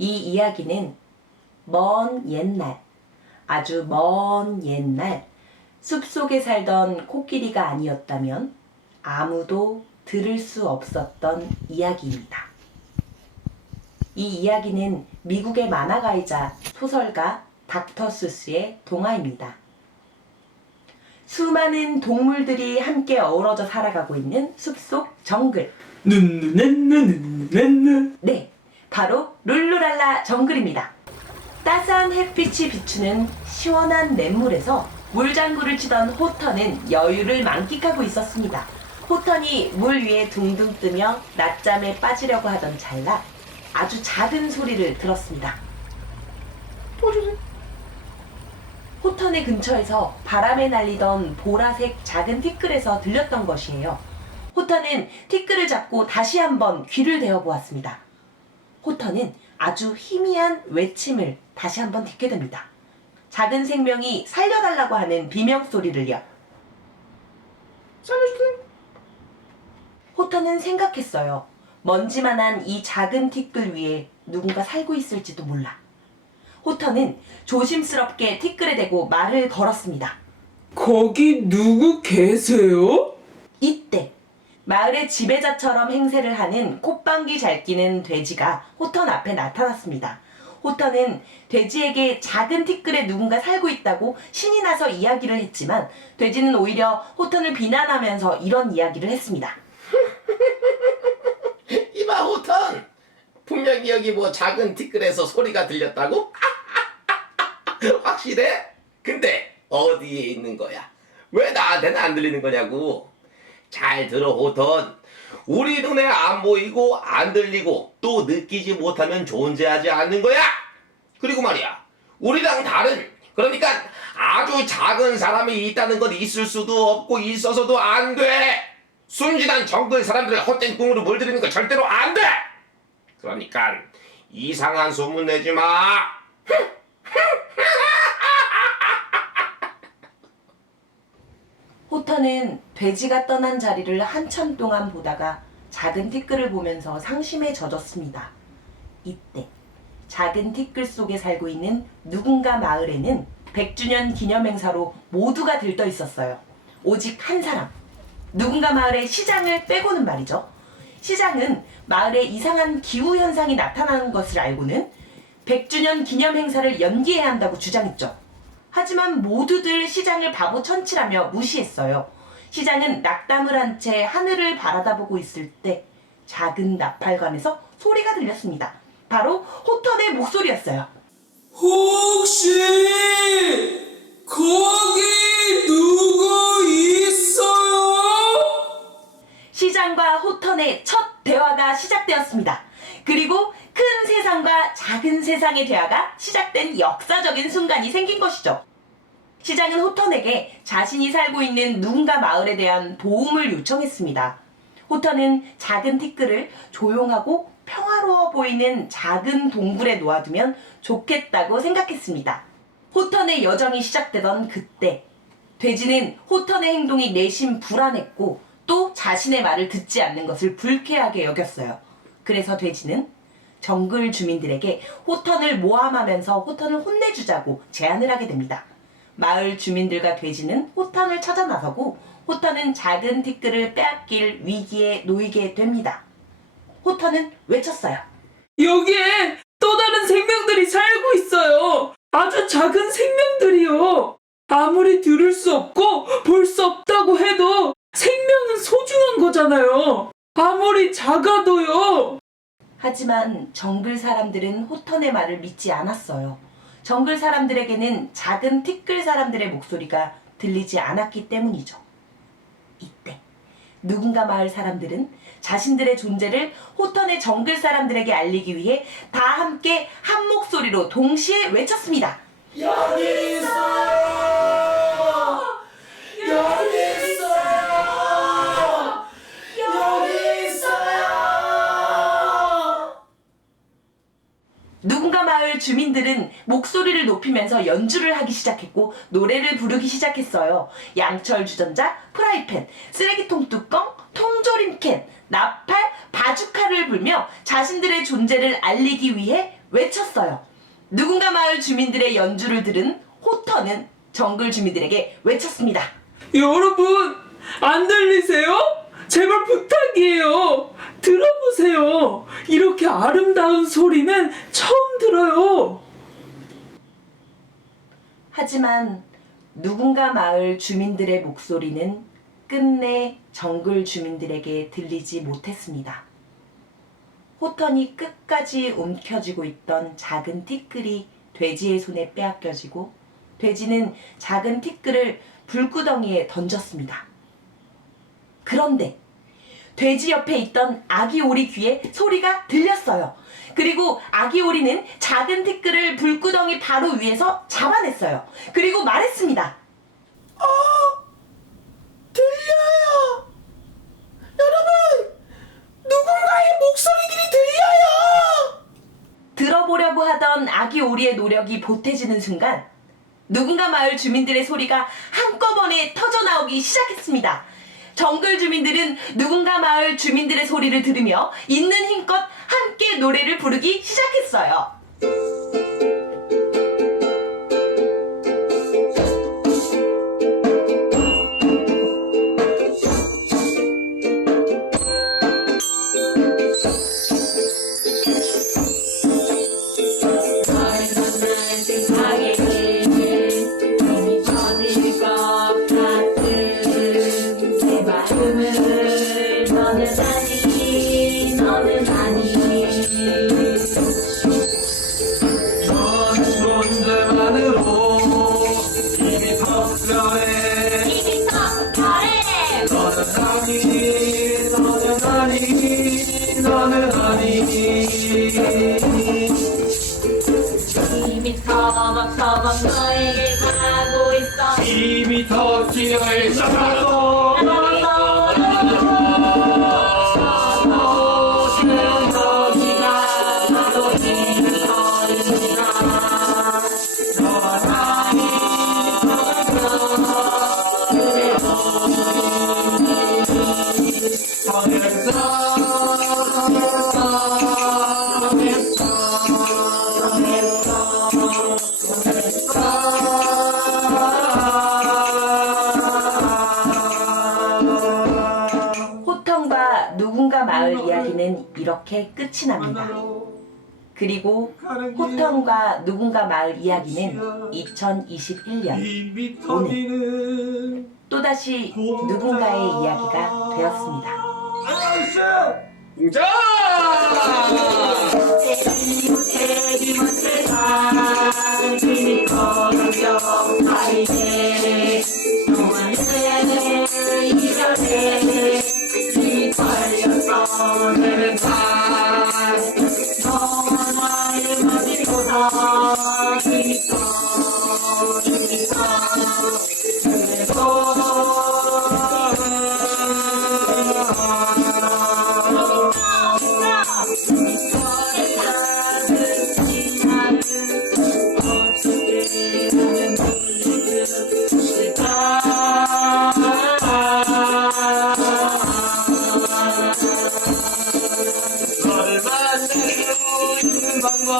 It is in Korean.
이 이야기는 먼 옛날, 아주 먼 옛날 숲속에 살던 코끼리가 아니었다면 아무도 들을 수 없었던 이야기입니다. 이 이야기는 미국의 만화가이자 소설가 닥터 수스의 동화입니다. 수많은 동물들이 함께 어우러져 살아가고 있는 숲속 정글. 네, 바로 룰루랄라 정글입니다. 따스한 햇빛이 비추는 시원한 냇물에서 물장구를 치던 호터는 여유를 만끽하고 있었습니다. 호턴이 물 위에 둥둥 뜨며 낮잠에 빠지려고 하던 찰나 아주 작은 소리를 들었습니다. 호턴의 근처에서 바람에 날리던 보라색 작은 티끌에서 들렸던 것이에요. 호턴은 티끌을 잡고 다시 한번 귀를 대어보았습니다. 호턴은 아주 희미한 외침을 다시 한번 듣게 됩니다. 작은 생명이 살려달라고 하는 비명소리를요. 살려주세요. 호턴은 생각했어요. 먼지만한 이 작은 티끌 위에 누군가 살고 있을지도 몰라. 호턴은 조심스럽게 티끌에 대고 말을 걸었습니다. 거기 누구 계세요? 이때 마을의 지배자처럼 행세를 하는 콧방귀 잘 끼는 돼지가 호턴 앞에 나타났습니다. 호턴은 돼지에게 작은 티끌에 누군가 살고 있다고 신이 나서 이야기를 했지만 돼지는 오히려 호턴을 비난하면서 이런 이야기를 했습니다. 이봐 호턴, 분명히 여기 뭐 작은 티끌에서 소리가 들렸다고? 확실해? 근데 어디에 있는 거야? 왜 나한테는 안 들리는 거냐고? 잘 들어 호턴, 우리 눈에 안 보이고 안 들리고 또 느끼지 못하면 존재하지 않는 거야. 그리고 말이야, 우리랑 다른, 그러니까 아주 작은 사람이 있다는 건 있을 수도 없고 있어서도 안 돼. 순진한 정글 사람들의 헛된 꿈으로 물들이는 거 절대로 안 돼. 그러니까 이상한 소문 내지 마. 호턴은 돼지가 떠난 자리를 한참 동안 보다가 작은 티끌을 보면서 상심에 젖었습니다. 이때 작은 티끌 속에 살고 있는 누군가 마을에는 100주년 기념행사로 모두가 들떠 있었어요. 오직 한 사람, 누군가 마을의 시장을 빼고는 말이죠. 시장은 마을에 이상한 기후현상이 나타나는 것을 알고는 100주년 기념행사를 연기해야 한다고 주장했죠. 하지만 모두들 시장을 바보 천치라며 무시했어요. 시장은 낙담을 한 채 하늘을 바라다보고 있을 때 작은 나팔관에서 소리가 들렸습니다. 바로 호턴의 목소리였어요. 혹시 거기 누구 있어요? 시장과 호턴의 첫 대화가 시작되었습니다. 그리고 큰 세상과 작은 세상의 대화가 시작된 역사적인 순간이 생긴 것이죠. 시장은 호턴에게 자신이 살고 있는 누군가 마을에 대한 도움을 요청했습니다. 호턴은 작은 티끌을 조용하고 평화로워 보이는 작은 동굴에 놓아두면 좋겠다고 생각했습니다. 호턴의 여정이 시작되던 그때 돼지는 호턴의 행동이 내심 불안했고 또 자신의 말을 듣지 않는 것을 불쾌하게 여겼어요. 그래서 돼지는 정글 주민들에게 호턴을 모함하면서 호턴을 혼내주자고 제안을 하게 됩니다. 마을 주민들과 돼지는 호턴을 찾아 나서고 호턴은 작은 티끌을 빼앗길 위기에 놓이게 됩니다. 호턴은 외쳤어요. 여기에 또 다른 생명들이 살고 있어요. 아주 작은 생명들이요. 아무리 들을 수 없고 볼 수 없다고 해도 생명은 소중한 거잖아요. 아무리 작아도요. 하지만 정글 사람들은 호턴의 말을 믿지 않았어요. 정글 사람들에게는 작은 티끌 사람들의 목소리가 들리지 않았기 때문이죠. 이때 누군가 마을 사람들은 자신들의 존재를 호턴의 정글 사람들에게 알리기 위해 다 함께 한 목소리로 동시에 외쳤습니다. 여기 있어요. 여기 있어요. 여기 있어요. 누군가 마을 주민들은 목소리를 높이면서 연주를 하기 시작했고 노래를 부르기 시작했어요. 양철 주전자, 프라이팬, 쓰레기통 뚜껑, 통조림캔, 나팔, 바주카를 불며 자신들의 존재를 알리기 위해 외쳤어요. 누군가 마을 주민들의 연주를 들은 호터는 정글 주민들에게 외쳤습니다. 여러분, 안 들리세요? 제발 부탁이에요. 들어보세요. 이렇게 아름다운 소리는 처음 들어요. 하지만 누군가 마을 주민들의 목소리는 끝내 정글 주민들에게 들리지 못했습니다. 호턴이 끝까지 움켜쥐고 있던 작은 티끌이 돼지의 손에 빼앗겨지고 돼지는 작은 티끌을 불구덩이에 던졌습니다. 그런데 돼지 옆에 있던 아기 오리 귀에 소리가 들렸어요. 그리고 아기 오리는 작은 티끌을 불구덩이 바로 위에서 잡아냈어요. 그리고 말했습니다. 들려요. 여러분, 누군가의 목소리들이 들려요. 들어보려고 하던 아기 오리의 노력이 보태지는 순간 누군가 마을 주민들의 소리가 한꺼번에 터져나오기 시작했습니다. 정글 주민들은 누군가 마을 주민들의 소리를 들으며 있는 힘껏 함께 노래를 부르기 시작했어요. 이미 서벅서벅 너에게 가고 있어. 이미 더 길을 잡아서 호턴과 누군가 마을 이야기는 이렇게 끝이 납니다. 그리고 호턴과 누군가 마을 이야기는 2021년 오늘 또다시 누군가의 이야기가 되었습니다. 자! 너를 만나고 있는 방법